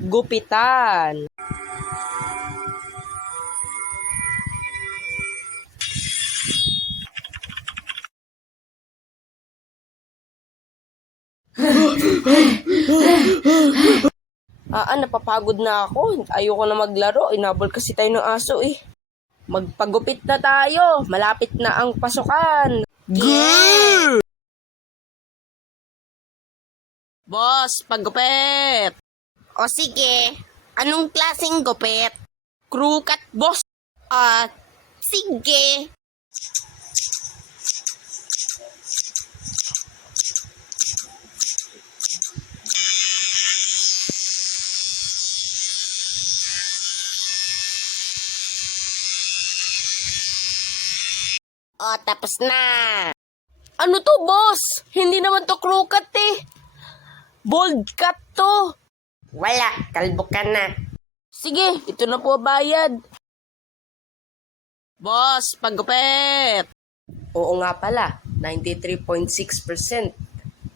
gupitan. Napapagod na ako. Ayoko na maglaro. Inabol kasi tayo ng aso eh. Magpagupit na tayo. Malapit na ang pasukan. Grrr! Boss, paggupit. O sige, anong klaseng gupit? Crew cut, boss. Sige. O, tapos na. Ano to, boss? Hindi naman to crew cut eh. Bold cut to. Wala, kalbo ka na. Sige, ito na po bayad. Boss, paggupit. Oo nga pala, 93.6%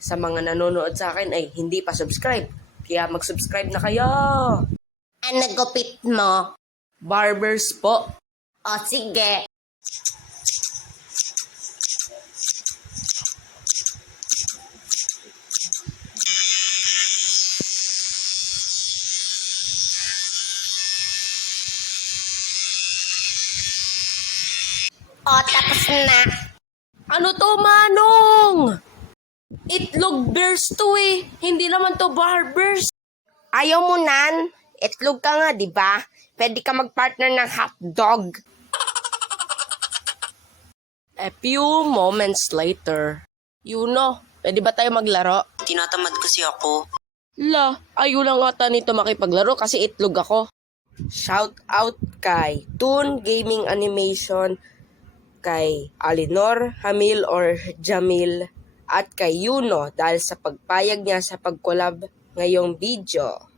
sa mga nanonood sa akin ay hindi pa subscribe. Kaya mag-subscribe na kayo. Ano gupit mo? Barbers po. O sige. O, tapos na. Ano to, Manong? Itlog bears to eh. Hindi naman to barbers. Ayaw mo nan? Itlog ka nga, di ba? Pwede ka mag-partner ng hotdog. A few moments later. Yuno, pwede ba tayo maglaro? Tinatamad kasi ako. La, ayaw lang ata nito makipaglaro kasi itlog ako. Shout out kay Toon Gaming Animation, kay Alinor, Hamil or Jamil, at kay Yuno dahil sa pagpayag niya sa pag-collab ngayong video.